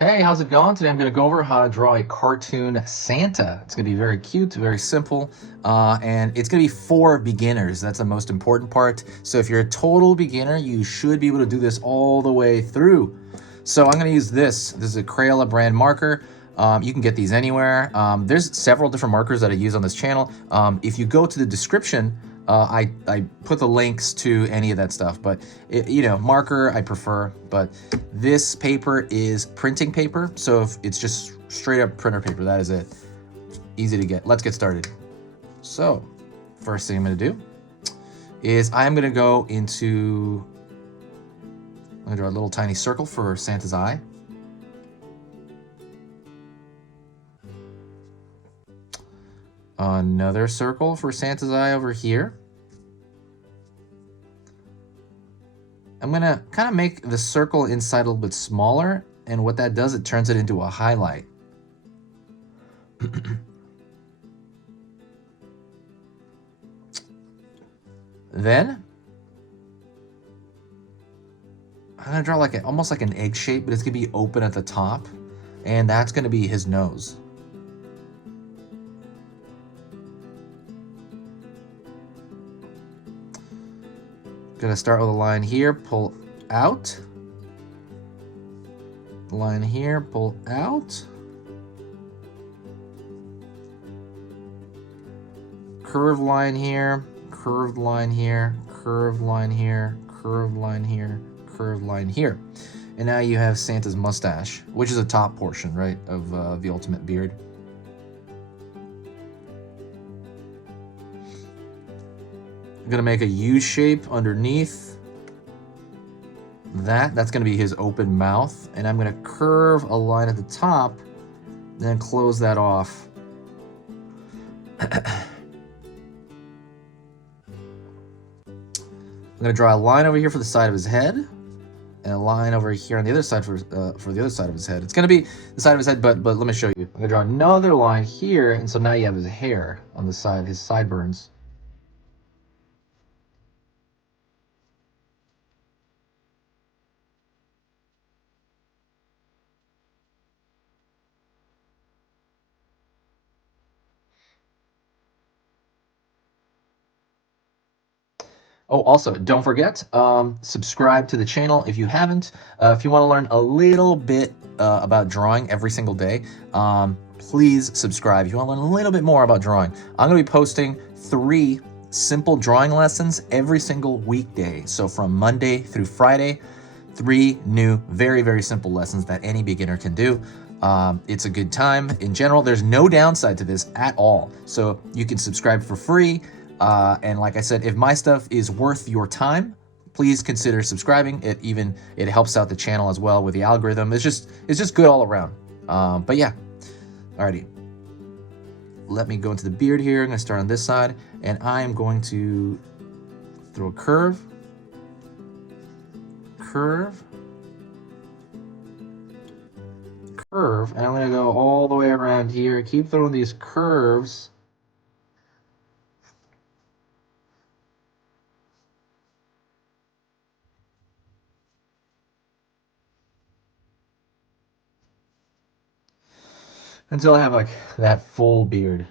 Hey, how's it going? Today I'm going to go over how to draw a cartoon Santa. It's going to be very cute, very simple, and it's going to be for beginners. That's the most important part. So if you're a total beginner, you should be able to do this all the way through. So I'm going to use this. This is a Crayola brand marker. You can get these anywhere. There's several different markers that I use on this channel. If you go to the description, I put the links to any of that stuff, but marker I prefer, but this paper is printing paper. So if it's just straight up printer paper, that is it. Easy to get. Let's get started. So first thing I'm going to do is I'm going to go into, I'm going to draw a little tiny circle for Santa's eye. Another circle for Santa's eye over here. I'm gonna kind of make the circle inside a little bit smaller, and what that does, it turns it into a highlight. Then I'm gonna draw like almost like an egg shape, but it's gonna be open at the top, and that's gonna be his nose. Gonna start with a line here, pull out. Line here, pull out. Curved line here, curved line here, curved line here, curved line here, curved line here. And now you have Santa's mustache, which is a top portion, right, of the ultimate beard. I'm gonna make a U shape underneath that. That's gonna be his open mouth. And I'm gonna curve a line at the top, then close that off. I'm gonna draw a line over here for the side of his head, and a line over here on the other side for the other side of his head. It's gonna be the side of his head, but let me show you. I'm gonna draw another line here, and so now you have his hair on the side, his sideburns. Oh, also, don't forget, subscribe to the channel if you haven't. If you want to learn a little bit about drawing every single day, please subscribe. If you want to learn a little bit more about drawing, I'm going to be posting 3 simple drawing lessons every single weekday. So from Monday through Friday, 3 new, very, very simple lessons that any beginner can do. It's a good time. In general, there's no downside to this at all. So you can subscribe for free. And like I said, if my stuff is worth your time, please consider subscribing. It helps out the channel as well with the algorithm. It's just good all around. But yeah, alrighty. Let me go into the beard here. I'm gonna start on this side, and I am going to throw a curve, curve, curve, and I'm gonna go all the way around here. Keep throwing these curves. Until I have like that full beard.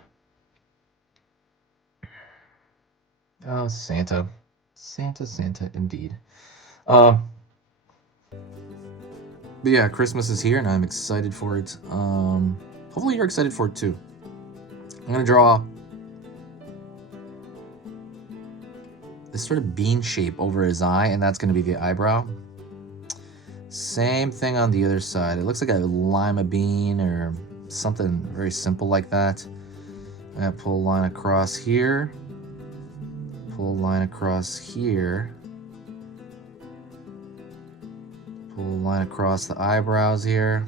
Oh, Santa. Santa, Santa, indeed. But yeah, Christmas is here and I'm excited for it. Hopefully you're excited for it too. I'm gonna draw this sort of bean shape over his eye, and that's gonna be the eyebrow. Same thing on the other side. It looks like a lima bean or something very simple like that. I'm gonna pull a line across here, pull a line across here, pull a line across the eyebrows here.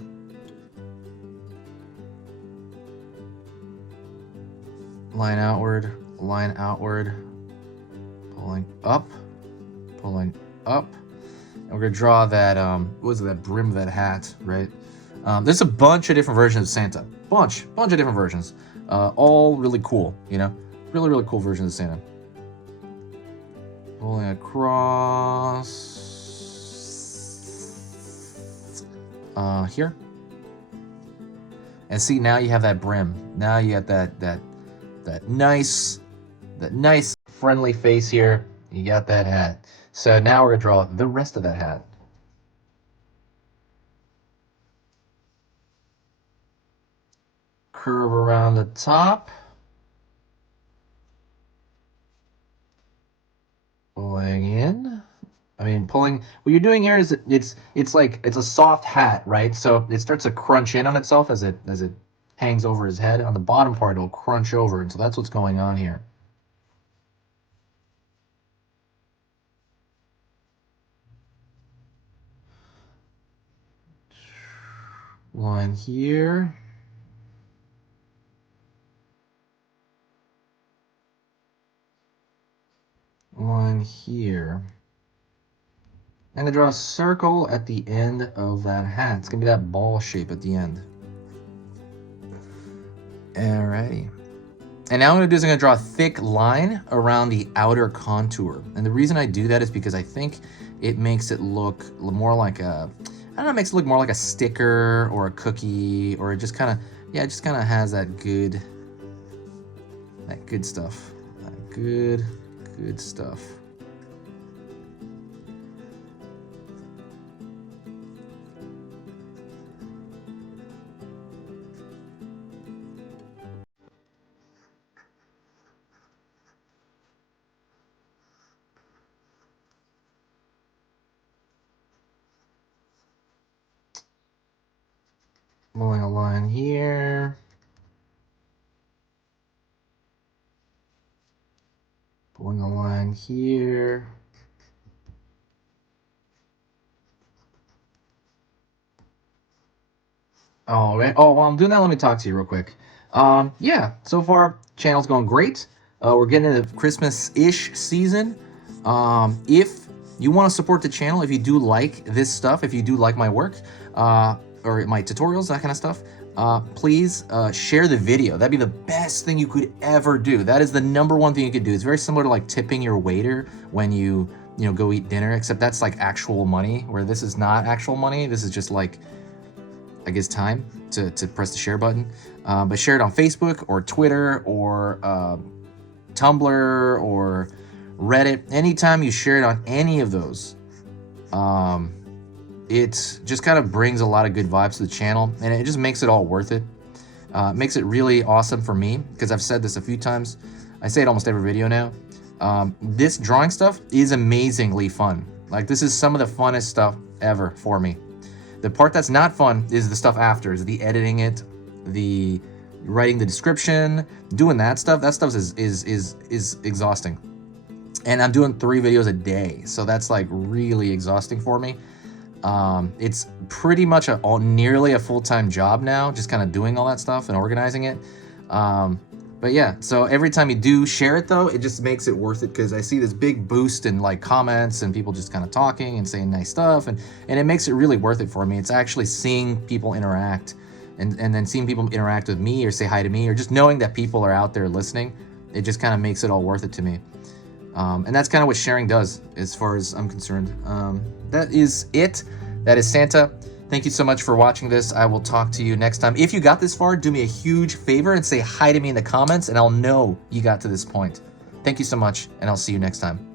Line outward, pulling up, and we're gonna draw that, what was it, that brim of that hat, right? There's a bunch of different versions of Santa. Bunch of different versions. All really cool, you know? Really, really cool versions of Santa. Pulling across here. And see, now you have that brim. Now you got that nice friendly face here. You got that hat. So now we're gonna draw the rest of that hat. Curve around the top. Pulling in. Pulling. What you're doing here is it's like it's a soft hat, right? So it starts to crunch in on itself as it hangs over his head. On the bottom part, it'll crunch over, and so that's what's going on here. Line here. Line here. I'm going to draw a circle at the end of that hat. It's going to be that ball shape at the end. Alrighty. And now what I'm going to do is I'm going to draw a thick line around the outer contour. And the reason I do that is because I think it makes it look more like a, I don't know, it makes it look more like a sticker or a cookie, or it just kind of, yeah, it just kind of has that good stuff. That good stuff. Pulling a line here. Pulling a line here. All right. Oh, while I'm doing that, let me talk to you real quick. Yeah, so far, channel's going great. We're getting into Christmas-ish season. If you want to support the channel, if you do like this stuff, if you do like my work, or my tutorials, that kind of stuff, please share the video. That'd be the best thing you could ever do. That is the #1 thing you could do. It's very similar to like tipping your waiter when you go eat dinner, except that's like actual money, where this is not actual money. This is just like, I guess, time to press the share button. But share it on Facebook or Twitter or Tumblr or Reddit. Anytime you share it on any of those, it just kind of brings a lot of good vibes to the channel, and it just makes it all worth it. It makes it really awesome for me, because I've said this a few times. I say it almost every video now. This drawing stuff is amazingly fun. Like, this is some of the funnest stuff ever for me. The part that's not fun is the stuff after, is the editing it, the writing the description, doing that stuff. That stuff is exhausting. And I'm doing 3 videos a day, so that's like really exhausting for me. It's pretty much nearly a full-time job now, just kind of doing all that stuff and organizing it. But yeah, so every time you do share it though, it just makes it worth it, because I see this big boost in like comments and people just kind of talking and saying nice stuff, and it makes it really worth it for me. It's actually seeing people interact, and then seeing people interact with me or say hi to me, or just knowing that people are out there listening. It just kind of makes it all worth it to me. And that's kind of what sharing does, as far as I'm concerned. That is it. That is Santa. Thank you so much for watching this. I will talk to you next time. If you got this far, do me a huge favor and say hi to me in the comments, and I'll know you got to this point. Thank you so much, and I'll see you next time.